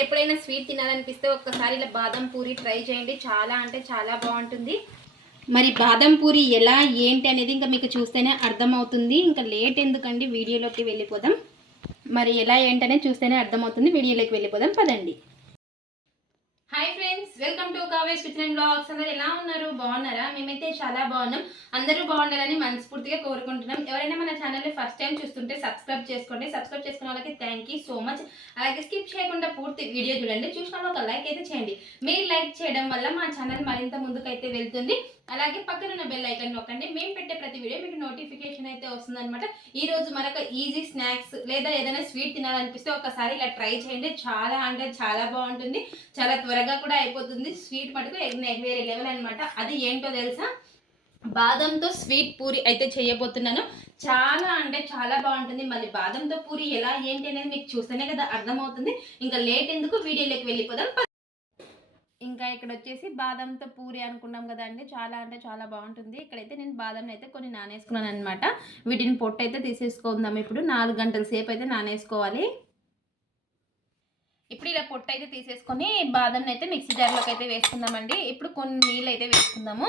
ఎప్పుడైనా స్వీట్ తినాలనిపిస్తే ఒక్కసారి ఇలా బాదం పూరి ట్రై చేయండి. చాలా అంటే చాలా బాగుంటుంది. మరి బాదం పూరి ఎలా ఏంటి అనేది ఇంకా మీకు చూస్తేనే అర్థమవుతుంది. ఇంకా లేట్ ఎందుకండి వీడియోలోకి వెళ్ళిపోదాం. మరి ఎలా ఏంటనే చూస్తేనే అర్థమవుతుంది. వీడియోలోకి వెళ్ళిపోదాం. పదండి. Hi friends welcome to Kavesh kitchen and blogs. అందరు ఎలా ఉన్నారు? బాగున్నారా? మేమైతే చాలా బాగున్నాం. అందరూ బాగుండాలని మనస్ఫూర్తిగా కోరుకుంటున్నాం. ఎవరైనా మన ఛానల్ని ఫస్ట్ టైం చూస్తుంటే సబ్స్క్రైబ్ చేసుకోండి. సబ్స్క్రైబ్ చేసుకున్న వాళ్ళకి థ్యాంక్ యూ సో మచ్ అలాగే స్కిప్ చేయకుండా పూర్తి వీడియో చూడండి. చూసిన ఒక లైక్ అయితే చేయండి. మీరు లైక్ చేయడం వల్ల మా ఛానల్ మరింత ముందుకైతే వెళ్తుంది. అలాగే పక్కన ఉన్న బెల్ ఐకన్ నొక్కండి. మేము పెట్టే ప్రతి వీడియో మీకు నోటిఫికేషన్ అయితే వస్తుందన్నమాట. ఈ రోజు మరొక ఈజీ స్నాక్స్ లేదా ఏదైనా స్వీట్ తినాలనిపిస్తే ఒకసారి ఇలా ట్రై చేయండి. చాలా అంటే చాలా బాగుంటుంది. చాలా త్వరగా కూడా అయిపోతుంది. స్వీట్ మటుకు ఎగ్- వేరే లెవెల్ అనమాట అది ఏంటో తెలుసా? బాదంతో స్వీట్ పూరి అయితే చేయబోతున్నాను. చాలా అంటే చాలా బాగుంటుంది. మళ్ళీ బాదంతో పూరి ఎలా ఏంటి అనేది మీకు చూస్తేనే కదా అర్థమవుతుంది. ఇంకా లేట్ ఎందుకు? వీడియోలోకి వెళ్ళిపోదాం. ఇంకా ఇక్కడ వచ్చేసి బాదంతో పూరి అనుకున్నాం కదా అండి. చాలా అంటే చాలా బాగుంటుంది. ఇక్కడైతే నేను బాదం అయితే కొన్ని నానేసుకున్నాను అనమాట వీటిని పొట్టు అయితే తీసేసుకుందాం. ఇప్పుడు నాలుగు గంటల సేపు అయితే నానేసుకోవాలి. ఇప్పుడు ఇలా పొట్టు అయితే తీసేసుకొని బాదంని అయితే మిక్సీ జార్లోకి అయితే వేసుకుందామండి. ఇప్పుడు కొన్ని నీళ్ళు అయితే వేసుకుందాము.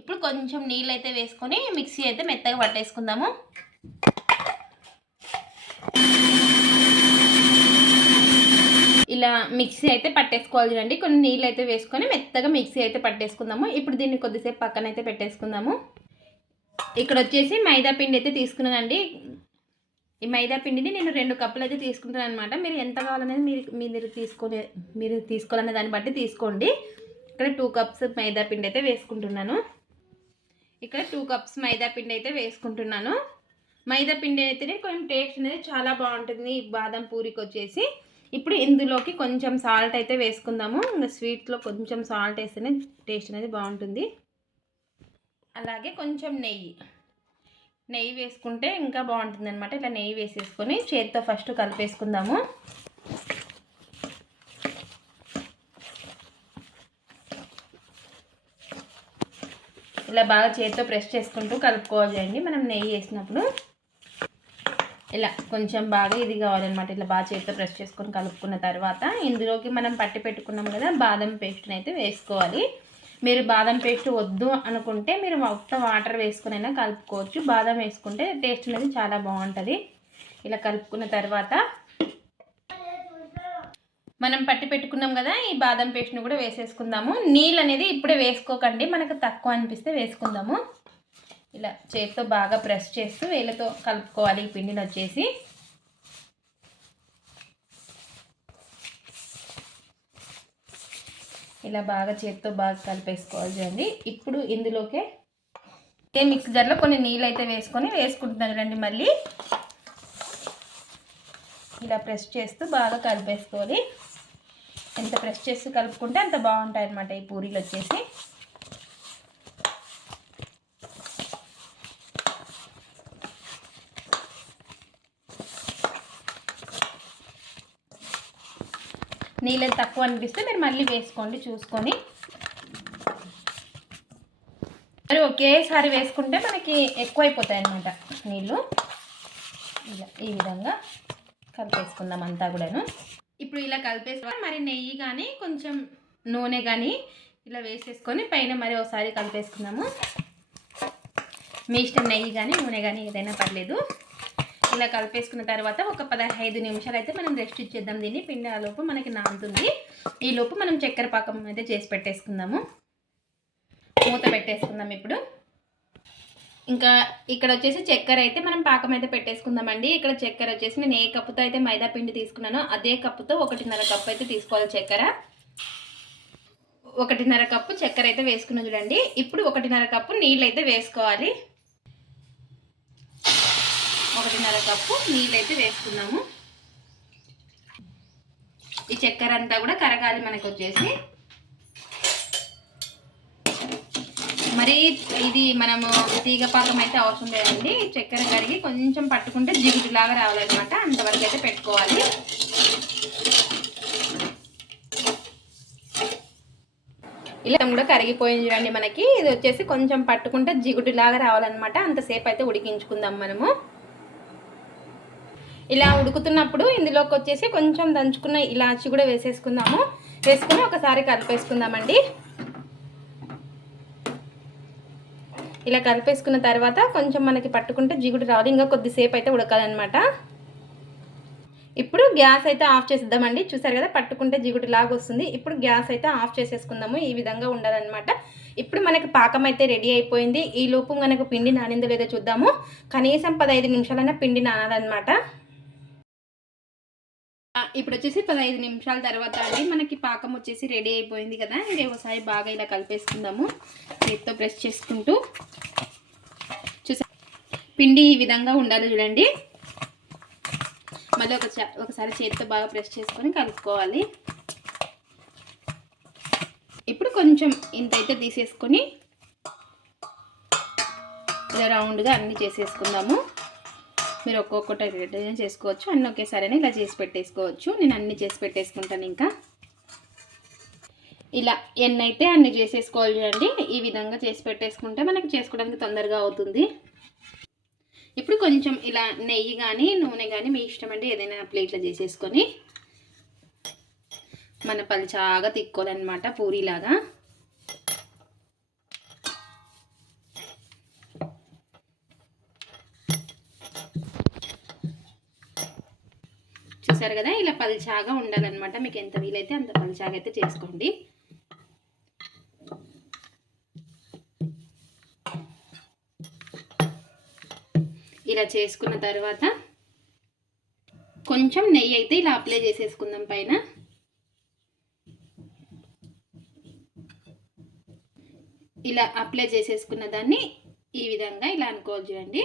ఇప్పుడు కొంచెం నీళ్ళు అయితే వేసుకొని మిక్సీ అయితే మెత్తగా పట్టేసుకుందాము. ఇలా మిక్సీ అయితే పట్టేసుకోవాలి చూడండి కొన్ని నీళ్ళు అయితే వేసుకొని మెత్తగా మిక్సీ అయితే పట్టేసుకుందాము. ఇప్పుడు దీన్ని కొద్దిసేపు పక్కన అయితే పెట్టేసుకుందాము. ఇక్కడ వచ్చేసి మైదా పిండి అయితే తీసుకున్నానండి. ఈ మైదా పిండిని నేను రెండు కప్పులు అయితే తీసుకుంటాను అనమాట మీరు ఎంత కావాలనేది మీరు మీరు తీసుకునే మీరు తీసుకోవాలనే దాన్ని బట్టి తీసుకోండి. ఇక్కడ టూ కప్స్ మైదా పిండి అయితే వేసుకుంటున్నాను. ఇక్కడ టూ కప్స్ మైదా పిండి అయితే వేసుకుంటున్నాను. మైదా పిండి అయితేనే కొంచెం టేస్ట్ అనేది చాలా బాగుంటుంది. ఈ బాదం పూరికి వచ్చేసి. ఇప్పుడు ఇందులోకి కొంచెం సాల్ట్ అయితే వేసుకుందాము. ఇంకా స్వీట్లో కొంచెం సాల్ట్ వేస్తేనే టేస్ట్ అనేది బాగుంటుంది. అలాగే కొంచెం నెయ్యి. నెయ్యి వేసుకుంటే ఇంకా బాగుంటుంది అనమాట ఇలా నెయ్యి వేసేసుకొని చేతితో ఫస్ట్ కలిపేసుకుందాము. ఇలా బాగా చేతితో ప్రెస్ చేసుకుంటూ కలుపుకోవాలి అండి. మనం నెయ్యి వేసినప్పుడు ఇలా కొంచెం బాగా ఇది కావాలన్నమాట. ఇలా బాగా చేతితో ప్రెస్ చేసుకొని కలుపుకున్న తర్వాత ఇందులోకి మనం పట్టి పెట్టుకున్నాం కదా బాదం పేస్ట్ని అయితే వేసుకోవాలి. మీరు బాదం పేస్ట్ వద్దు అనుకుంటే మీరు మొత్తం వాటర్ వేసుకునైనా కలుపుకోవచ్చు. బాదం వేసుకుంటే టేస్ట్ అనేది చాలా బాగుంటుంది. ఇలా కలుపుకున్న తర్వాత మనం పట్టి పెట్టుకున్నాం కదా ఈ బాదం పేస్ట్ని కూడా వేసేసుకుందాము. నీళ్ళు అనేది ఇప్పుడే వేసుకోకండి మనకు తక్కువ అనిపిస్తే వేసుకుందాము. ఇలా చేతితో బాగా ప్రెస్ చేస్తూ వేళ్ళతో కలుపుకోవాలి ఈ పిండిని వచ్చేసి. ఇలా బాగా చేతితో బాగా కలిపేసుకోవాలి చూడండి. ఇప్పుడు ఇందులోకే ఏ మిక్స్ జార్లో కొన్ని నీళ్ళు అయితే వేసుకొని వేసుకుంటున్నాను రండి మళ్ళీ. ఇలా ప్రెస్ చేస్తూ బాగా కలిపేసుకోవాలి. ఎంత ప్రెస్ చేసి కలుపుకుంటే అంత బాగుంటాయి అన్నమాట ఈ పూరీలు వచ్చేసి. నీళ్ళు తక్కువ అనిపిస్తే మీరు మళ్ళీ వేసుకోండి చూసుకొని. మరి ఒకేసారి వేసుకుంటే మనకి ఎక్కువ అయిపోతాయి అన్నమాట నీళ్ళు. ఇలా ఈ విధంగా కలిపేసుకుందాం అంతా కూడాను. ఇప్పుడు ఇలా కలిపేసుకోవాలి మరి నెయ్యి కానీ కొంచెం నూనె కానీ ఇలా వేసేసుకొని పైన మరి ఒకసారి కలిపేసుకుందాము. మీ ఇష్టం నెయ్యి కానీ నూనె కానీ ఏదైనా పర్లేదు. ఇలా కలిపేసుకున్న తర్వాత ఒక పదహైదు నిమిషాలు అయితే మనం రెస్ట్ ఇచ్చేద్దాం. దీన్ని పిండి ఆ లోపు మనకి నానుతుంది. ఈ లోపు మనం చక్కెర పాకం అయితే చేసి పెట్టేసుకుందాము. మూత పెట్టేసుకుందాం ఇప్పుడు. ఇంకా ఇక్కడ వచ్చేసి చక్కెర అయితే మనం పాకం అయితే పెట్టేసుకుందామండి. ఇక్కడ చక్కెర వచ్చేసి నేను ఏ కప్పుతో అయితే మైదా పిండి తీసుకున్నానో అదే కప్పుతో ఒకటిన్నర కప్పు అయితే తీసుకోవాలి చక్కెర. ఒకటిన్నర కప్పు చక్కెర అయితే వేసుకున్నాం చూడండి. ఇప్పుడు ఒకటిన్నర కప్పు నీళ్ళు అయితే వేసుకోవాలి. ఒకటిన్నర కప్పు నీళ్ళైతే వేసుకున్నాము. ఈ చక్కెర అంతా కూడా కరగాలి మనకు వచ్చేసి. మరి ఇది మనము తీగ పాకం అయితే అవసరం లేదండి. చక్కెర కరిగి కొంచెం పట్టుకుంటే జిగుటులాగా రావాలన్నమాట. అంతవరకు అయితే పెట్టుకోవాలి. ఇలా కూడా కరిగిపోయింది చూడండి మనకి. ఇది వచ్చేసి కొంచెం పట్టుకుంటే జిగుటులాగా రావాలన్నమాట. అంతసేపు అయితే ఉడికించుకుందాం మనము. ఇలా ఉడుకుతున్నప్పుడు ఇందులోకి వచ్చేసి కొంచెం దంచుకున్న ఇలాచి కూడా వేసేసుకుందాము. వేసుకుని ఒకసారి కలిపేసుకుందామండి. ఇలా కలిపేసుకున్న తర్వాత కొంచెం మనకి పట్టుకుంటే జిగుడు రావాలి ఇంకా కొద్దిసేపు అయితే ఉడకాలన్నమాట. ఇప్పుడు గ్యాస్ అయితే ఆఫ్ చేసేద్దామండి. చూసారు కదా పట్టుకుంటే జిగుడు లాగా వస్తుంది. ఇప్పుడు గ్యాస్ అయితే ఆఫ్ చేసేసుకుందాము. ఈ విధంగా ఉండాలన్నమాట. ఇప్పుడు మనకి పాకం అయితే రెడీ అయిపోయింది. ఈ లోపు మనకు పిండి నానిందో లేదో చూద్దాము. కనీసం పదహైదు నిమిషాలైనా పిండి నానాలన్నమాట. ఇప్పుడు వచ్చేసి పదహైదు నిమిషాల తర్వాత అండి. మనకి పాకం వచ్చేసి రెడీ అయిపోయింది కదా. ఇంకా ఒకసారి బాగా ఇలా కలిపేసుకుందాము. చేతితో ప్రెస్ చేసుకుంటూ. చూసా పిండి ఈ విధంగా ఉండాలి చూడండి. మళ్ళీ ఒక ఒకసారి చేతితో బాగా ప్రెస్ చేసుకొని కలుపుకోవాలి. ఇప్పుడు కొంచెం ఇంత అయితే తీసేసుకొని ఇలా రౌండ్గా అన్నీ చేసేసుకుందాము. మీరు ఒక్కొక్కటి డిజైన్ చేసుకోవచ్చు. అన్నీ ఒకేసారి ఇలా చేసి పెట్టేసుకోవచ్చు. నేను అన్నీ చేసి పెట్టేసుకుంటాను ఇంకా. ఇలా ఎన్నైతే అన్ని చేసేసుకోవాలి చూడండి ఈ విధంగా చేసి పెట్టేసుకుంటే మనకి చేసుకోవడానికి తొందరగా అవుతుంది. ఇప్పుడు కొంచెం ఇలా నెయ్యి కానీ నూనె కానీ మీ ఇష్టం అండి ఏదైనా ప్లేట్లో చేసేసుకొని. మన పల్చాగా తిక్కోవాలన్నమాట పూరీలాగా. చూసారు కదా ఇలా పల్చాగా ఉండాలన్నమాట మీకు ఎంత వీలైతే అంత పల్చాగా అయితే చేసుకోండి. ఇలా చేసుకున్న తర్వాత కొంచెం నెయ్యి అయితే ఇలా అప్లై చేసేసుకుందాం పైన. ఇలా అప్లై చేసేసుకున్న దాన్ని ఈ విధంగా ఇలా అనుకోవాలి చూడండి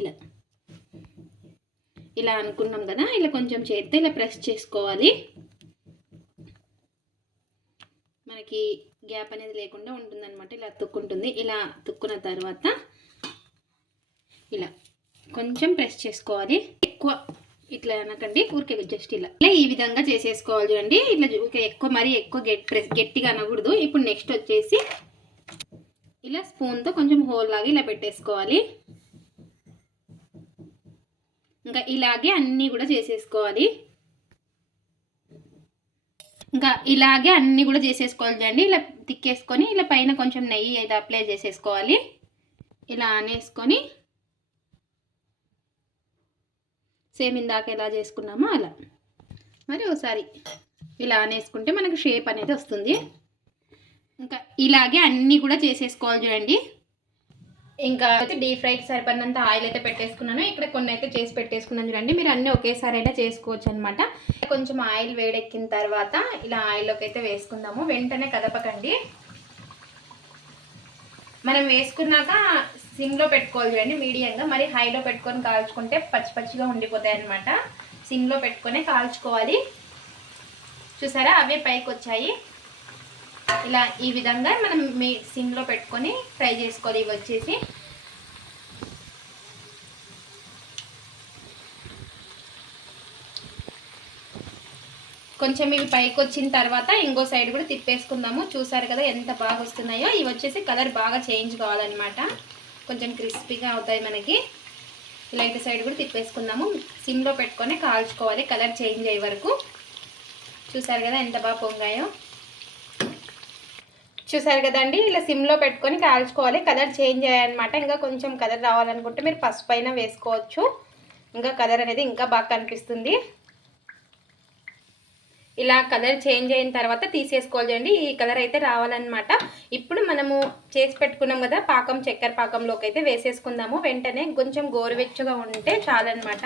ఇలా ఇలా అనుకున్నాం కదా ఇలా కొంచెం చేస్తే ఇలా ప్రెస్ చేసుకోవాలి. మనకి గ్యాప్ అనేది లేకుండా ఉంటుందన్నమాట ఇలా తుక్కుంటుంది. ఇలా తుక్కున్న తర్వాత ఇలా కొంచెం ప్రెస్ చేసుకోవాలి. ఎక్కువ ఇట్లా అనకండి ఊరికే జస్ట్ ఇలా. ఇలా ఈ విధంగా చేసేసుకోవాలి చూడండి. ఇట్లా ఎక్కువ మరీ ఎక్కువ గెట్ ప్రెస్ గట్టిగా అనకూడదు. ఇప్పుడు నెక్స్ట్ వచ్చేసి ఇలా స్పూన్తో కొంచెం హోల్ లాగా ఇలా పెట్టేసుకోవాలి. ఇంకా ఇలాగే అన్నీ కూడా చేసేసుకోవాలి. ఇంకా ఇలాగే అన్నీ కూడా చేసేసుకోవాలి చూడండి. ఇలా తిక్కేసుకొని ఇలా పైన కొంచెం నెయ్యి అయితే అప్లై చేసేసుకోవాలి. ఇలా అనేసుకొని సేమ్ ఇందాక ఎలా చేసుకున్నామో అలా. మరి ఒకసారి ఇలా అనేసుకుంటే మనకు షేప్ అనేది వస్తుంది. ఇంకా ఇలాగే అన్నీ కూడా చేసేసుకోవాలి చూడండి. ఇంకా అయితే డీప్ ఫ్రైకి సరిపడినంత ఆయిల్ అయితే పెట్టేసుకున్నాను. ఇక్కడ కొన్ని అయితే చేసి పెట్టేసుకున్నాను చూడండి. మీరు అన్నీ ఒకేసారి అయినా చేసుకోవచ్చు అనమాట కొంచెం ఆయిల్ వేడెక్కిన తర్వాత ఇలా ఆయిల్లోకి అయితే వేసుకుందాము. వెంటనే కదపకండి. మనం వేసుకున్నాక సిమ్లో పెట్టుకోవాలి చూడండి మీడియంగా. మరి హైలో పెట్టుకొని కాల్చుకుంటే పచ్చి పచ్చిగా ఉండిపోతాయి అనమాట సిమ్లో పెట్టుకొని కాల్చుకోవాలి. చూసారా? అవే పైకి వచ్చాయి ఇలా ఈ విధంగా మనం మీ సిమ్లో పెట్టుకొని ఫ్రై చేసుకోవాలి. ఇవి వచ్చేసి కొంచెం ఇవి పైకి వచ్చిన తర్వాత ఇంకో సైడ్ కూడా తిప్పేసుకుందాము. చూసారు కదా ఎంత బాగా వస్తున్నాయో. ఇవి వచ్చేసి కలర్ బాగా చేంజ్ కావాలన్నమాట. కొంచెం క్రిస్పీగా అవుతాయి మనకి. ఇలా ఇటు సైడ్ కూడా తిప్పేసుకుందాము. సిమ్లో పెట్టుకొని కాల్చుకోవాలి. కలర్ చేంజ్ అయ్యే వరకు. చూసారు కదా ఎంత బాగా పొంగాయో. చూసారు కదండి? ఇలా సిమ్లో పెట్టుకొని కాల్చుకోవాలి. కలర్ చేంజ్ అయ్యాయన్నమాట. ఇంకా కొంచెం కలర్ రావాలనుకుంటే మీరు పసుపు అయినా వేసుకోవచ్చు. ఇంకా కలర్ అనేది ఇంకా బాగా కనిపిస్తుంది. ఇలా కలర్ చేంజ్ అయిన తర్వాత తీసేసుకోవాలి ఈ కలర్ అయితే రావాలన్నమాట. ఇప్పుడు మనము చేసి పెట్టుకున్నాం కదా పాకం చక్కెర పాకంలోకి అయితే వేసేసుకుందాము. వెంటనే కొంచెం గోరువెచ్చగా ఉంటే చాలన్నమాట.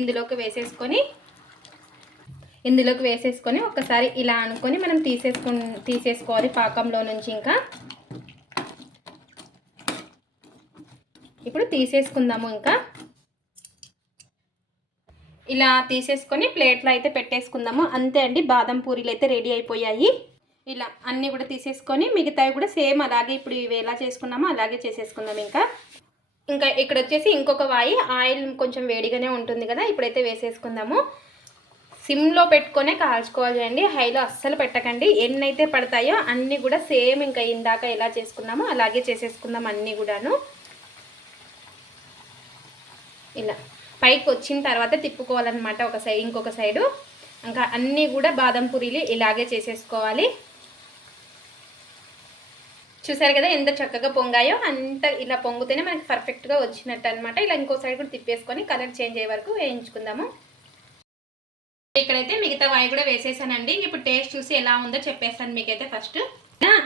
ఇందులోకి వేసేసుకొని ఇందులోకి వేసేసుకొని ఒకసారి ఇలా అనుకొని మనం తీసేసుకు తీసేసుకోవాలి పాకంలో నుంచి ఇంకా. ఇప్పుడు తీసేసుకుందాము ఇంకా. ఇలా తీసేసుకొని ప్లేట్లో అయితే పెట్టేసుకుందాము. అంతే అండి బాదం పూరీలు అయితే రెడీ అయిపోయాయి. ఇలా అన్నీ కూడా తీసేసుకొని మిగతావి కూడా సేమ్ అలాగే ఇప్పుడు ఇవి ఎలా చేసుకున్నామో అలాగే చేసేసుకుందాం ఇంకా. ఇంకా ఇక్కడ వచ్చేసి ఇంకొక వాయి ఆయిల్ కొంచెం వేడిగానే ఉంటుంది కదా ఇప్పుడైతే వేసేసుకుందాము. సిమ్లో పెట్టుకొనే కాల్చుకోవాలి అండి హైలో అస్సలు పెట్టకండి. ఎన్ని అయితే పడతాయో అన్నీ కూడా సేమ్ ఇంకా ఇందాక ఎలా చేసుకున్నామో అలాగే చేసేసుకుందాం అన్నీ కూడాను. ఇలా పైకి వచ్చిన తర్వాత తిప్పుకోవాలన్నమాట ఒక సైడ్ ఇంకొక సైడు. ఇంకా అన్నీ కూడా బాదం పూరీలు ఇలాగే చేసేసుకోవాలి. చూసారు కదా ఎంత చక్కగా పొంగాయో అంత ఇలా పొంగితేనే మనకి పర్ఫెక్ట్గా వచ్చినట్టు అనమాట ఇలా ఇంకో సైడ్ కూడా తిప్పేసుకొని కలర్ చేంజ్ అయ్యే వరకు వేయించుకుందాము. ఇక్కడైతే మిగతా వాయి కూడా వేసేసానండి. ఇప్పుడు టేస్ట్ చూసి ఎలా ఉందో చెప్పేస్తాను మీకైతే ఫస్ట్.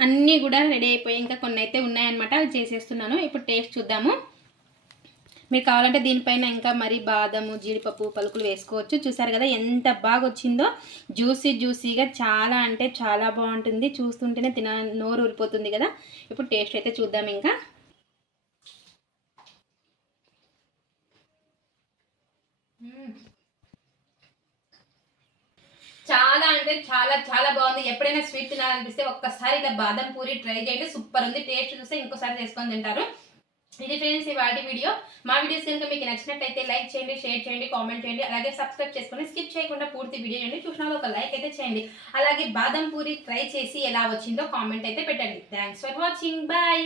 అన్నీ కూడా రెడీ అయిపోయి ఇంకా కొన్ని అయితే ఉన్నాయన్నమాట. అవి చేసేస్తున్నాను. ఇప్పుడు టేస్ట్ చూద్దాము. మీరు కావాలంటే దీనిపైన ఇంకా మరి బాదము జీడిపప్పు పలుకులు వేసుకోవచ్చు. చూసారు కదా ఎంత బాగా వచ్చిందో. జ్యూసీ జ్యూసీగా చాలా అంటే చాలా బాగుంటుంది. చూస్తుంటేనే తిన నోరు ఊరిపోతుంది కదా. ఇప్పుడు టేస్ట్ అయితే చూద్దాం ఇంకా. మ్మ్. చాలా అంటే చాలా చాలా బాగుంది. ఎప్పుడైనా స్వీట్ తినాలనిపిస్తే ఒక్కసారి ఇలా బాదం పూరి ట్రై చేయండి. సూపర్ ఉంది. టేస్ట్ చూస్తే ఇంకోసారి చేసుకొని తింటారు. ఇది ఫ్రెండ్స్ ఈ వాటి వీడియో. మా వీడియోస్ కనుక మీకు నచ్చినట్టయితే లైక్ చేయండి షేర్ చేయండి కామెంట్ చేయండి. అలాగే సబ్స్క్రైబ్ చేసుకొని స్కిప్ చేయకుండా పూర్తి వీడియో చేయండి చూసిన ఒక లైక్ అయితే చేయండి. అలాగే బాదం పూరి ట్రై చేసి ఎలా వచ్చిందో కామెంట్ అయితే పెట్టండి. Thanks for watching bye